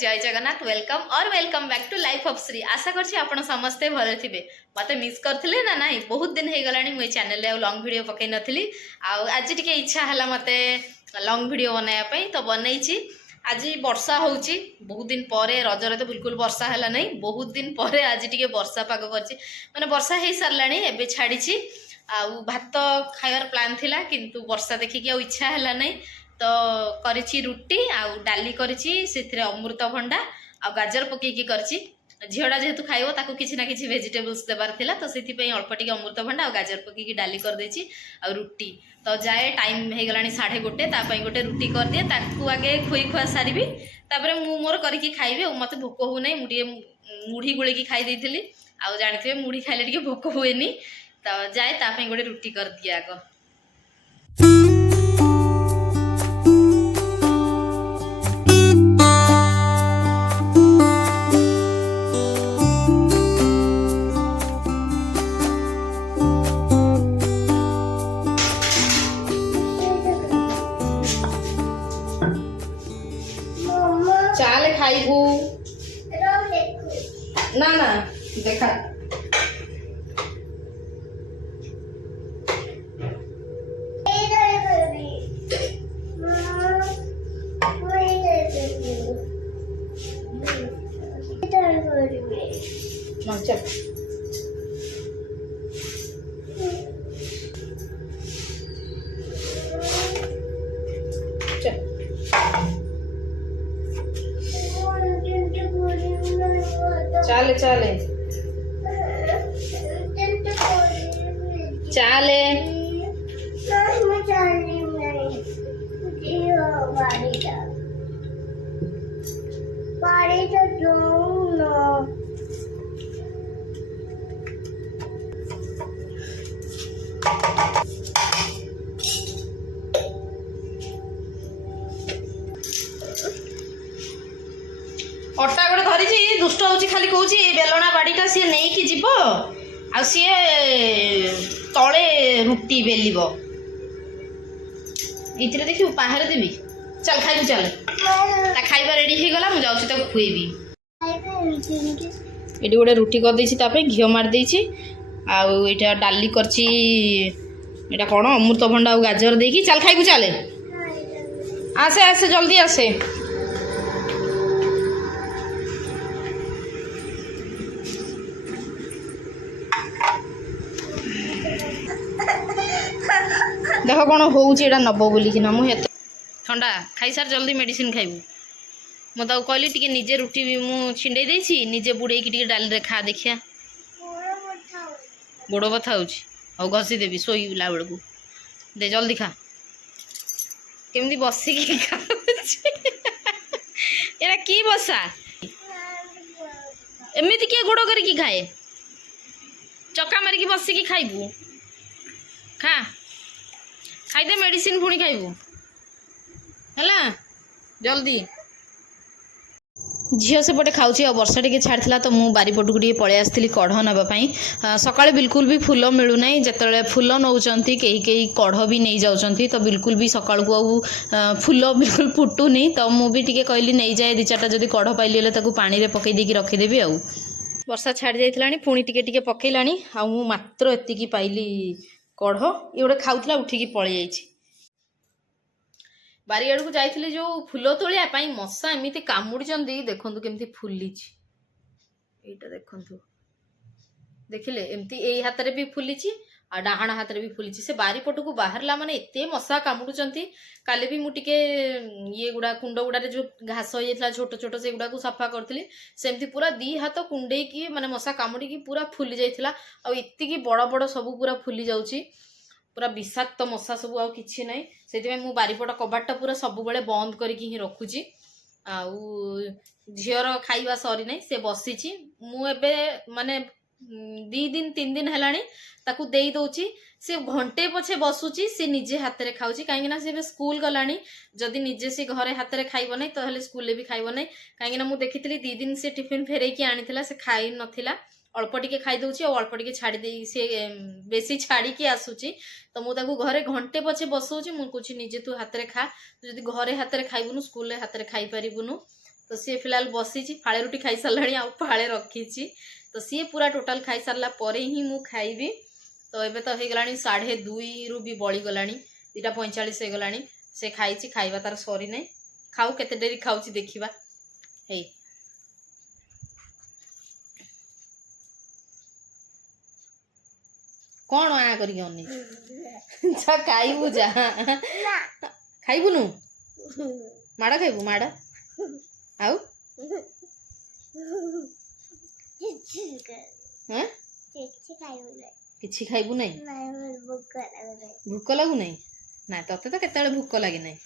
जय जगन्नाथ वेलकम और welcome back to life of Shri. आशा करछि आपण समस्ते भले थिबे। मते मिस करथिले ना नाही बहुत दिन हे गलानी मु चैनल रे लॉन्ग वीडियो पकई नथिली। आज टिके इच्छा हला मते लॉन्ग वीडियो बनाया पई तो बनैछि। आज वर्षा होउछि बहुत दिन परे, रजरे तो बिल्कुल वर्षा हला नहीं, बहुत दिन परे आज टिके वर्षा पाग करछि। माने वर्षा हे सरलानी एबे छाड़ीछि। भात खाइबार प्लान थिला किंतु वर्षा देखि कि इच्छा हला नहीं तो करिछि रुटी आउ डाली करिछि, सेथिरे अमृतभंडा आ गाजर पकेकी करिछि। झियोडा जेहेतु खाइबो ताको किछि ना किछि वेजिटेबल्स देबार थिला तो सेथि पई अल्प टिके अमृतभंडा आ गाजर पकेकी डाली कर देछि आ रुटी। तो जाए टाइम हे गलानी 1:30 ता पई गोटे रुटी कर दिए, ताकू आगे खुई खुआ सारिबी, तापरे मु मोर करिकी खाइबे। मते भोक हो नै, मु टिके मुढ़ी गुळेकी खाइ देइथिली। आ जानिथिबे मुढ़ी खाइले टिके भोक होएनी, तो जाए ता पई गोटे रुटी कर दिए आगो। चाले खाइबू ना ना देखा चल चाले चाले चाले अटा गोटे धरी दुष्ट हो खाली कहूँ बेलना बाड़ीटा सी नहीं कि जीव आ सी तले रुटी बेल ये देखिए बाहर देवी। चल खाइबू, चल खाइबा रेडी हो गला, मुझे जाऊँ खुएबी। ये गोटे रुटी कर देछि, घी मार देछि, आटा डाली करछि, एटा कौन अमृतभंडा और गाजर देकी। चल खाइबू, चले आसे आसे जल्दी आसे। देख कौन होगा नब बोलिकिना मुझे ठंडा खाई सार जल्दी मेडिसिन खाइबू। मुझे कहली टी निजे रुटी भी मु छिंडे देछि, निजे बुड़े की डाली रे खा देखिया। गोड़ बथा हो घसी देवी शोला बेलू दे जल्दी खा। केमती बसिकी एरा की बसा एमती किए गोड़ करके खाए, चक्का मारिकी बसिकी खाइबू। खा खाइदे मेडिसिन पुणी खाइबू है जल्दी। झील सेपटे खाऊँ आ वर्षा टी छाड़ा तो मुझे बारीपटू टे पलि आसती कढ़ नापी। सकाଳେ बिल्कुल भी फुल मिलूना, जिते फुल नौकरी कहीं कढ़ भी नहीं जाऊँच तो बिल्कुल भी सकाळ को फुल बिल्कुल फुटुनी। तो मुझे टी कहली नहीं जाए 2-4टा जब कढ़ पाइली पानी में पकई देकी रखीदेवी। आ वर्षा छाड़ी जाइलानी पुणी टिके पकईलानी, आ मु मात्र एतिकी पाइली कढ़। ये गोटे खाऊला उठिकी पलि जाइछि। बारियाड़ को जाइथिली जो फूल तोलिया मशा एमती कामुड़ी देखंतु केमती फुली। एटा देखंतु देखिले एमती एई हाथ रे भी फुली आ डाहाण हाथ रे भी फुली। से बारीपट को बाहरला माने एते मशा कामुड़ुचंती। काले भी मु टिके ये गुड़ा कुंड गुड़ा जो घास हो जाइतला छोट छोट से गुड़ा को सफा करथली, सेमती पूरा 2 हाथ कुंडे की माने मशा कामुड़ी की पूरा फुली जाइतला। आ इत्ती बड़ बड़ सब पूरा फुली जाउची, पूरा विषाक्त मशा सब आ किछि नै। सेति में मु बारीपट कबाटटा पूरा सब बेले बंद करके ही रखुची। आउ झियर खाइबा सरी नै, से बसिची। मु एबे माने 2-3 दिन हेलाणी ताकू देई दउची। से घंटे पछे बसुची, से निजे हाथ रे खाउची। काहेकि ना से स्कूल गलाणी, जदि निजे से घरे हाथ रे खाइबो नै तो हले स्कूल ले भी खाइबो नै। काहेकि ना मु देखितली 2 दिन से टिफिन फेरै की आनिथिला, से खाइ नथिला। अल्प टिके खाई दउची और अल्प टिके छाड़ी दे, से बेसी छाड़ी की आसुची। तो मु ताकू घरे घंटे पछे बसौची। मु कुछ निजे तू हाथ रे खा, जदि घरे हाथ रे खाइबुनु स्कूल रे हाथ रे खाई परिबुनु तो सी फिलहाल बसी फाड़े रुटी खाई सारे आ फाड़े रखी तो सी पूरा टोटाल खाई सारा पर ही मु खाइबी। तो एबे तो हो गला 2:30 रु भी बड़ी गला 2:45 हो गला से खाई खाइबा तार सरी नहीं खाऊ केते डेरी खाऊची देखिबा। हे कौन आ करी अनी जा खाइबू जा खाइबुनु माड़ खाइबू माड़ आउ किछि खाइबू नहीं भूक लागू नहीं ना तते तो केते भूक लगे नहीं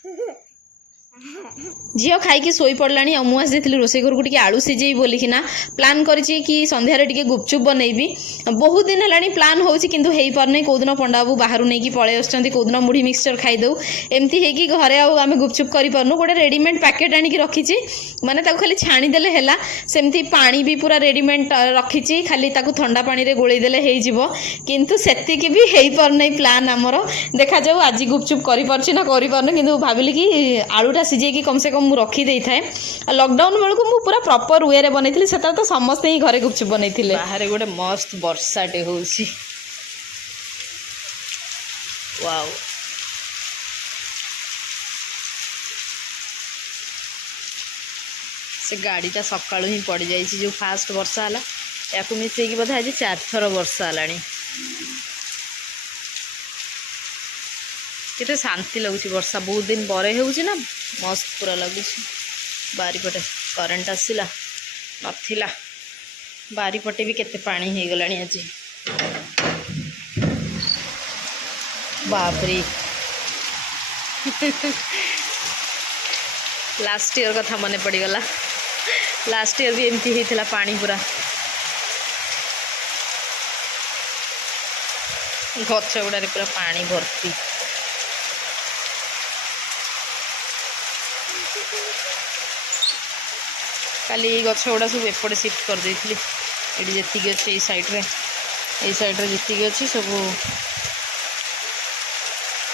झील खाई शोई पड़ा आ मुझे रोसे घर को आलू सीझे बोलिकिना प्लान करी कि संध्यारे टिके गुपचुप बनईबी। बहुत दिन है प्लान हो पारना कौदिन पंडा बाबू बाहर नहीं पलि आसुँच कौदिन मुढ़ी मिक्सचर खाईदे एमती है घरे आम गुपचुप करूँ गोटे रेडीमेड पैकेट आनिक रखी माने खाली छाणीदेले है सेमती पानी भी पूरा रेडीमेड रखी खाली ठंडा पानी रे गोलेदेले किंतु सेतिक भी हो पारना प्लान आमर देखा जाऊ आज गुपचुप कर भाविली कि आलूटा सीझे कम से कम रखी दे था। लॉकडाउन बेलू मु पूरा प्रॉपर वे रे बनई से तो समस्ते ही घरे गुपचुप बनई बाहर गोटे मस्त वर्षाटे हो वाओ से गाड़ीटा सकाळु ही पड़ जाए जो फास्ट वर्षा है या मिसेक बोधे आज 4 थर वर्षा है केते शांति लगुच वर्षा बहुत दिन पर होना मस्त पूरा लगुच बारीपटे करेन्ट आसला नथिला बारीपटे भी केते पानी हो गला आज बापरे लास्ट ईयर कथा मन पड़गला लास्ट ईयर भी एमती होता पानी पूरा गछ गुड़ारे पूरा पानी भर्ती काली गछ गुड़ा सब एपटे शिफ्ट कर देती ये जी अच्छे सैड्रे जी अच्छी सब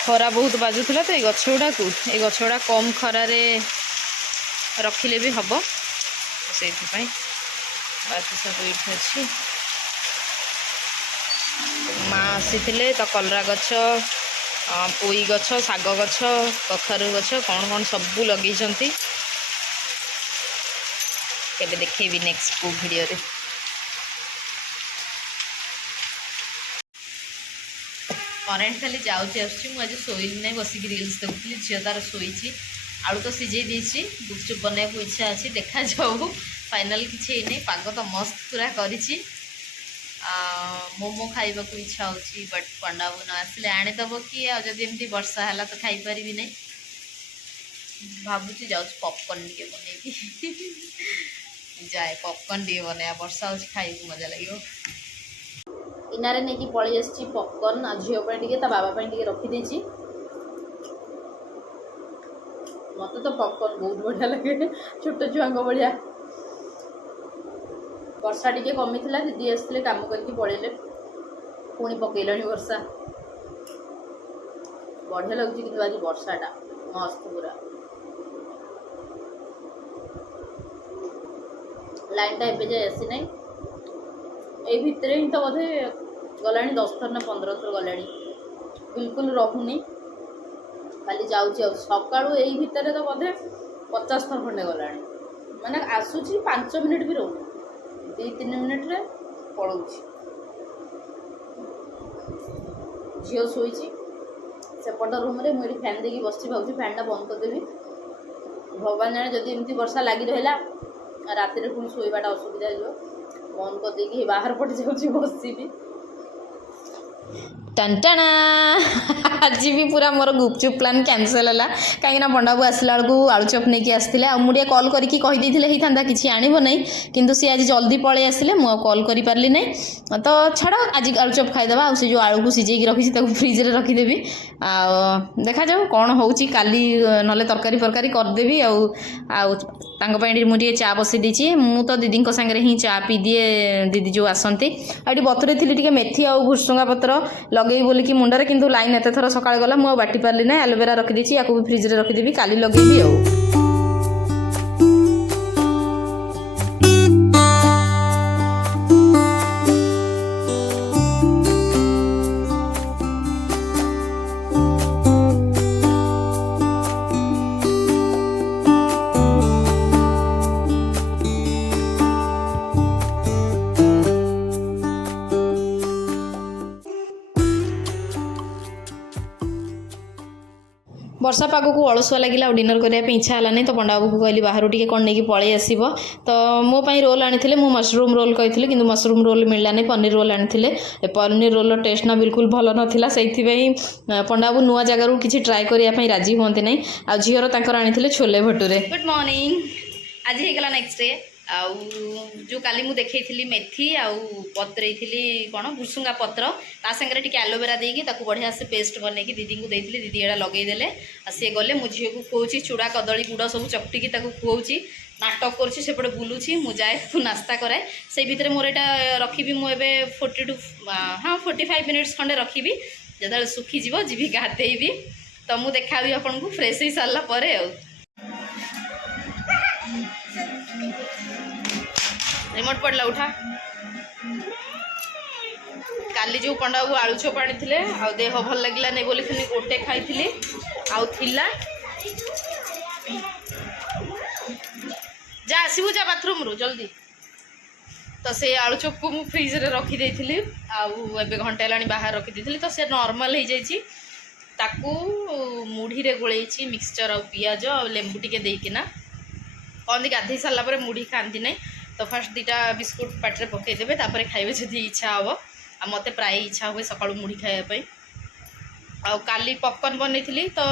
खरा बहुत बाजुला तो ये गछ गुड़ा को ये गछ गुड़ा कम खरारे रखिले भी हम से बाकी सब ये अच्छी माँ आसी तो कलरा गछ पोई गछ शाग गछ कखारू गछ कौन कौन सब लगे केबे देखेबी नेक्स्ट को वीडियो रे। करेन्ट खाली जाऊँगी आज शोल ना बसिक रिल्स देखुली झील तार शोची आलू तो सीझे देसी गुपचुप बनवाक इच्छा अच्छी देखा जाऊ फाइनाल किसी नहीं पाग तो मस्त पूरा करी मोमो खाइबा को इच्छा होची बट पंडा बाबू न आसले आनीदेव कि जब एमती वर्षा है तो खाई पारि नहीं भावुची जाऊँ पॉपकॉर्न टे बनईबी जाए पॉपकॉर्न टे बनया वर्षा हो खाई मजा लगे इनारे नहीं कि पलि आसी पॉपकॉर्न आ झील ता बाबा टे रखीदे मत तो पॉपकॉर्न बहुत बढ़िया लगे छोट छुआ भाया वर्षा टी कमी थी दीदी आसते कम करके पड़े पुणी पकईला वर्षा बढ़िया लगुच कि आज वर्षाटा मस्त पूरा लाइन एवं जाए आसी ना ये भितर ही तो बोधे गला 10 थर ना 15 थर गला बिल्कुल रोनी खाली जाऊँगी सका यही भितर तो बोधे 50 थर खंडे गला माने आसूची 5 मिनिट भी रोनी 2-3 मिनिट रे पड़ू झील शोची सेपट रूम रे मुझे फैन देकी बस भाई फैनटा बंद करदेवी भगवान जाने जदि एमती वर्षा लगी रहा राति रे पुणी शोवाटा असुविधा हो बंद कर देकी बाहर पट जाऊँगी बसबी टंटाणा आज भी पूरा मोर गुपचुप प्लान कैंसल है कहीं पंडा बाबू आसला बेलू आलुचप नहीं आसते मुझे कल करके होता किसी आणव नहीं किंतु सी आज जल्दी पलि आसिले मुझे कल कर पार्ली नहीं तो छाड़ आज आलुचप खाईदे आ जो आलू को सीझे रखी फ्रिज रे रखीदेवी देखा जाऊ कौन हो काली ना तरकारी फरकारी करदेवी मुझे चा बसई देती मु तो दीदी सागर ही चा पी दिए दीदी जो आसती आठ बतुरे थी मेथी आ भुसुंगा पत्र लगे बोलिकी मुंडे किंतु लाइन एत थर सका गला मुझे बाटी पार्ली ना एलोवेरा रखीदी या फ्रिज रे रखीदेवी काली लगे। वर्षा पाग को अलसुआ लगे और डिनर करने इच्छा है तो पंडा बाबू को कहली बाहर टी कौन नहीं पलि आसब तो मो रोल आनी मु मशरूम रोल कही कि मशरूम रोल मिलला नहीं पनीर रोल आनी पनीर रोल टेस्ट ना बिल्कुल भल नाला से पंडा बाबू नुआ जगार किसी ट्राए करने राजी हमें नहीं आ झीर आनी छोले भटूरे। गुड मॉर्निंग आज होगा नेक्स्ट डे आउ जो काली मु देखी मेथी आउ पतरे कौन भुसुंगा पत्र ता संगे टिके एलोवेरा देकी बढ़िया से पेस्ट बनई दीदी को देती दीदी एड़ा लगेदेले सी गले मु झील को खुआची चूड़ा कदली गुड़ सब चकटिकी खुआची नाटक करुँची सेपटे बुलूची मु जाए तू नास्ता कराए से भितर मोर यहाँ रखी मुझे 40 to 45 मिनिट्स खंडे रखी जो सुखीज जी गाधेबी तो मुझे देखा आपन को फ्रेश हो सारापर रिमोट पड़ला उठा काली जो पंडा बाबू आलू चोप आनी देह भल लगे नहीं बोली गोटे खाई आउ थिला जा आसबू जा बाथरूम रू जल्दी तो से आलू चोप को मुझे फ्रिज रे रखी देथिली आउ एबे घंटे लानी बाहर रखी देथिली तो से नॉर्मल हो जाइए ताकू मुढ़ी रे गोलेइची मिक्सचर आउ पियाज आ लेंबू टिके देकिना कहते गाधे सारा पर मुढ़ी खाती ना तो फास्ट दुटा बिस्कुट पाटे पकईदेवे तापर खाइबे जदि इच्छा हम आ मते प्राय इच्छा हुए सकाळु मुढ़ी खाइबा आ काली पॉपकॉर्न बनई तो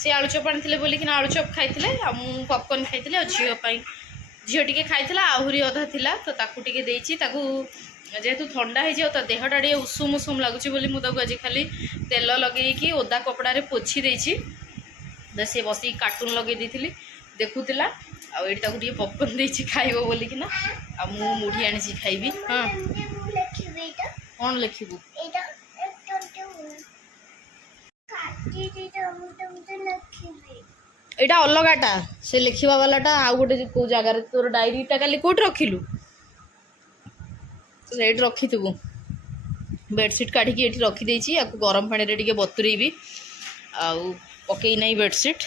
सी आलू चॉप आनी बोली आलू चॉप खाई मु पॉपकॉर्न खाई झील टी खाई आहरी अधा थिला तो ताकू टिके देइची ताकू जेहेतु ठंडा हो तो देहटा टे उषुम उषुम लगुच आज खाली तेल लगे ओदा कपड़ा रे पोछी देइची तो सी बस कार्टून लगे देती देखुला आगे पॉपकॉर्न देती खाइब बोलिकिना आ मु मुढ़ी आनी खाइबी। हाँ कौन लिखबू एटा अलगाटा से लिखा वालाटा आउ गोटे कौ जगार तोर डायरीटा काली कौट रखिलु तो रखिथबू बेडसीट काढ़ी ये रखीदे या गरम पानी रे टिके बतुरेबी आउ पकई नहीं बेडसीट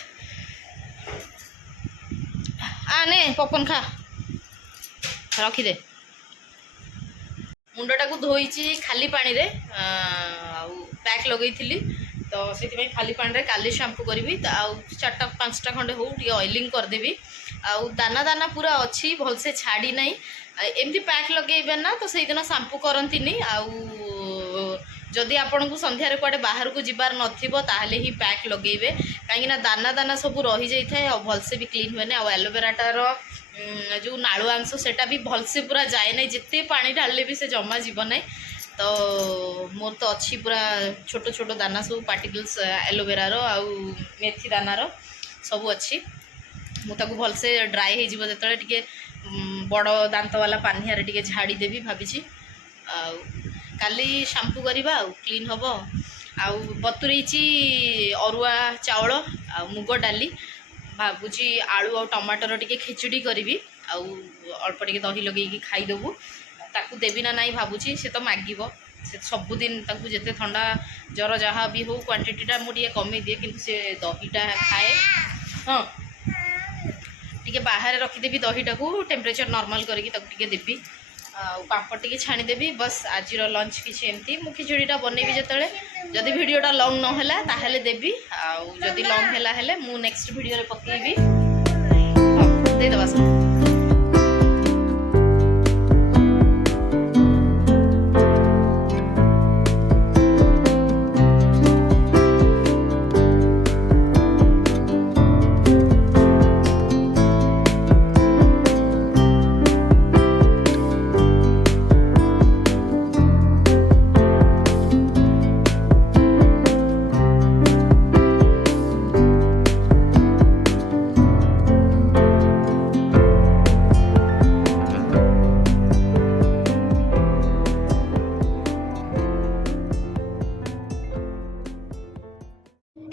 आने पॉपकॉर्न खा रखीदे मुंडटा को धोईची खाली पानी रे पैक लगई तो से खाली पानी रे काली शैम्पू करी आउ 4-5टा खंडे हो ऑयलिंग करदेवी आउ दाना दाना पूरा अच्छी भल से छाड़ी नहीं एमती पैक लगे ना तो से दिन शैम्पू करती आउ जदि आपन को संध्यारे कुआडे बाहर को जीवार नथिबो ताहले ही पैक लगेबे कहीं दाना दाना सब रही जाई थाए और भल से भी क्लीन हुए आ एलोवेराटार जो नाड़ू अंश सेटा भी भल से पूरा जाए नहीं जिते पानी ढाले भी से जमा जीव ना तो मोर तो अच्छी पूरा छोट छोट दाना सब पार्टिकल्स एलोवेरार आउ मेथी दानार सब अच्छी मुझे भल से ड्राए हो जो टे बड़ दांत वाला पानिया टे झाड़ी देवी भाभी काली शैम्पू करवा क्लीन हम आउ बतुरेची अरुआ चाउल आ मुग डाली भावुची आलू और टमाटर टिके खिचड़ी करी आउ अल्प टिके दही लगे खाईदेबू ताकू देवी ना नहीं भावुची से तो मागिब से सबुदिन ताकू जेते ठंडा जर जहाँ भी हो क्वांटिटीटा मुझे कमे दिए कि से दहीटा खाए। हाँ टिके बाहर रखीदेवी दहीटा को टेम्परेचर नॉर्मल करके देवी पापड़ टिके छाणीदेवी बस आज लंच किसी एमती मु खिचड़ीटा बनैबी जिते जदि वीडियोटा लॉन्ग न होला ताहले देवी आउ जदि लॉन्ग हैला हेले मु नेक्स्ट वीडियो रे पकेबी दे दबा सब।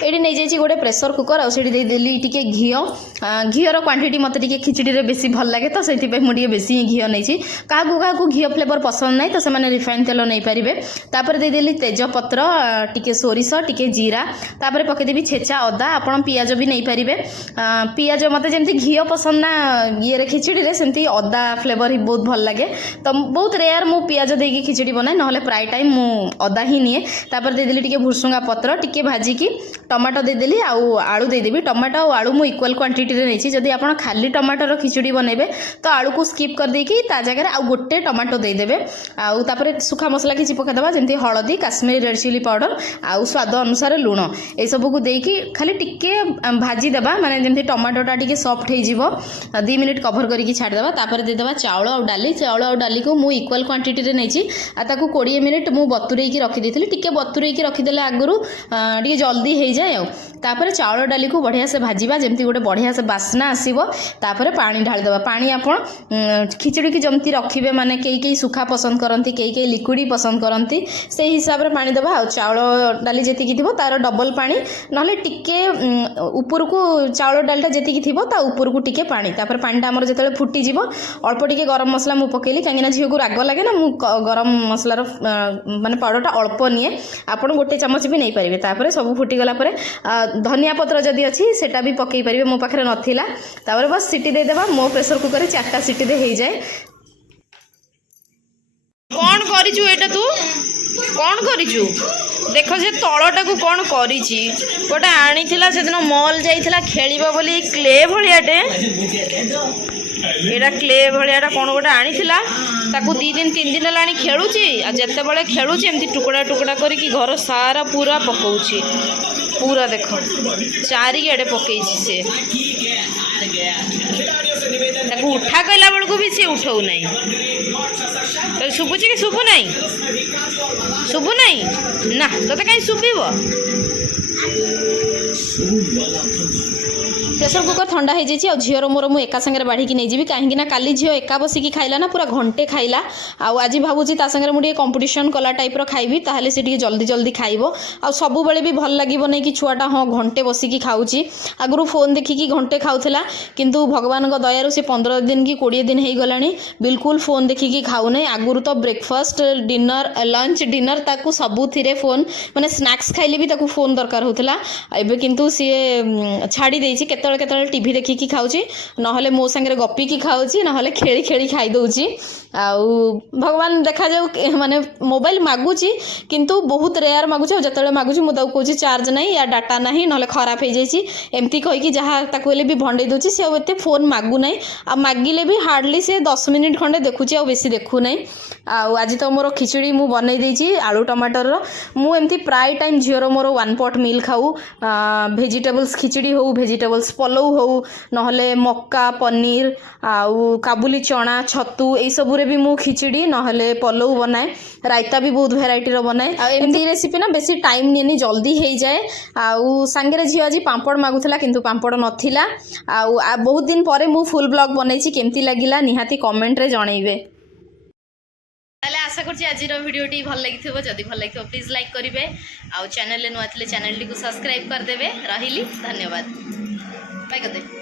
ये नहीं जाइए गोटे प्रेसर कुकर आउे देदेली टी घी घीर क्वांटिटी मत टे खिचड़ी रे बेसी भल लगे तो से मुझे बेसी ही घी नहीं क्या क्या घी फ्लेवर पसंद नहीं तो से रिफाइन तेल नहीं पारे तापर देदेली तेजपत्र टिके सोरिष टिके जीरा तापर पकईदेवी छेचा अदा आपड़ पियाज भी नहीं पारे पियाज मत जमी घी पसंद ना ये खिचड़ी रे सेमती अदा फ्लेवर ही बहुत भल लगे तो बहुत रेयर मु पियाज देकी खिचड़ी बनाए ना प्राय टाइम मु अदा ही निए तापर देदेली टिके भुसुंगा पत्र टिके भाजिकी टमाटो देदेली आउ आउ आलू देदेवी टमाटो और आलू मु इक्वल क्वांटिटी रे नहीं जदि आप खाली टमाटर खिचड़ी बनइबे तो आलू को स्किप कर देकी ता जगह आउ गोटे टमाटो देदेवे आउ तापर सुखा मसला किसी पकईदेवा जमी हलदी काश्मीरी रेड चिली पाउडर आउ स्वाद अनुसार लुण ये सब को देकी खाली टिके भाजी देबा माने जमी टमाटोटा टिके सॉफ्ट हो 2 मिनिट कभर करके छाड़देवा तापर देदेवा चाउल और डाली को मु इक्वल क्वांटिटी रे नहीं ताकू 20 मिनिट मु बतुरेकी रखी देथिली टिके बतुरेकी रखीदेले आगुरु टिके जल्दी हो जाए तापर चाउल डाली को बढ़िया से भाजीबा जमती गोटे बढ़िया से बास्ना आसीबो तापर पानी ढाल देबा पानी आपण खिचड़ी की जमती रखिबे माने कई सुखा पसंद करती कई लिक्विड पसंद करती से हिसाब रे पानी देबा आ चाउल डाली जेतिकी थिबो तार डबल पानी नहले टिके ऊपर को चाउल डालटा जेतिकी थिबो ता ऊपर को टिके पानी तापर पानीटा हमर जेतले फुटी जिवो अल्प टिके गरम मसला मु पकेली कांगिना झियो को राग लागे ना मु गरम मसलार माने पाउडरटा अल्प निए आपण गोटे चमच भी नहीं पारिबे तापर सब फुटी गला परे धनिया पत्र जदि अच्छी सेटा भी पकई पारिबे मो पाखरे नथिला तापर बस सीटी दे देबा मो प्रेशर कुकर 4टा सीटी दे हो जाए कौन करिछु एटा तू कौन करिछु देख से तलटा को कौन करिछि गोटे आनीथिला से दिन मॉल जाइथिला खेलिबा बोली क्ले भलियाटे एटा क्ले भलियाटा कौन गोटे आनीथिला ताकू 2 दिन 3 दिन लानी खेलुची आ जत्ते बेले खेलुची एमती टुकड़ा टुकड़ा करके घर सारा पूरा पकाउची पूरा देख चारिआडे पकईछि से ताकू उठा कहला बेलू भी सी उठाऊ ना तो शुभुची कि शुभु ना शुभु ना ना तो कहीं शुभ प्रेसर कुकर ठंडा हो जाइए झीर मोर मु एका संगे बाढ़ी नहीं जी कहीं काली झील एका बसिकी खाइला ना पूरा घंटे खाइला आज भावुची संगे मुझे कंपटीशन कला टाइप खाइबी ताहले से जल्दी जल्दी खाइब आ सब बेले भी भल लगे नहीं कि छुआटा हाँ घंटे बसिकी खाऊची आगु फोन देखिकी घंटे खाऊला किंतु भगवान दयारू से 15 दिन कि 20 दिन हो गला बिल्कुल फोन देखिकी खाऊना आगुरी तो ब्रेकफास्ट डिनर लंच डिनर ताकू सबुथिरे फोन माने स्नैक्स खाइले भी ताकू फोन दरकार होता एबे किंतु सी छाड़ी देछि केतळे टीवी देखिकी खाऊची नहले मो संगे गपिकी खाऊची नहले खेली खेली खाई दउची आउ भगवान देखा जाऊ माने मोबाइल मागुची किंतु बहुत रेयर मागुची जतळे मागुची मु ताऊ कहूची चार्ज नहीं या डाटा नहीं नहले खराब हो जाइछि एमती कहि कि जहा ताकू ले भी भंडे दउची से एते फोन मागु नहीं आ मागिले भी हार्डली से 10 मिनिट खंडे देखुची आ बेसी देखु नहीं आज तो मोर खिचड़ी मु बनई देछि आलू टमाटर रो मु एमती प्राय टाइम झियो मोर 1 पॉट मील खाऊ वेजिटेबल्स खिचड़ी हो वेजिटेबल्स पलौ हो नहले मक्का पनीर आउ काबुली चना छतु ए सब रे भी मु खिचड़ी नहले पलौ बनाए रायता भी बहुत वेराइटी रो बनाए एमती रेसिपी ना बेसी टाइम नियनी जल्दी हो जाए आउ सांगरे झियो आज पांपड़ मागुथला किंतु पांपड़ नथिला आउ बहुत दिन परे मु फुल ब्लॉग बनैछि केमती लागिला निहाती कमेंट रे जणैबे ताले आशा करछि आज भिडियोटी भल लगिथिबो जदि भल लगिथिबो प्लीज लाइक करिवे आउ चैनल ले नुआ थिले चैनल टी को सब्सक्राइब कर देबे रहिली धन्यवाद बाय कर दे।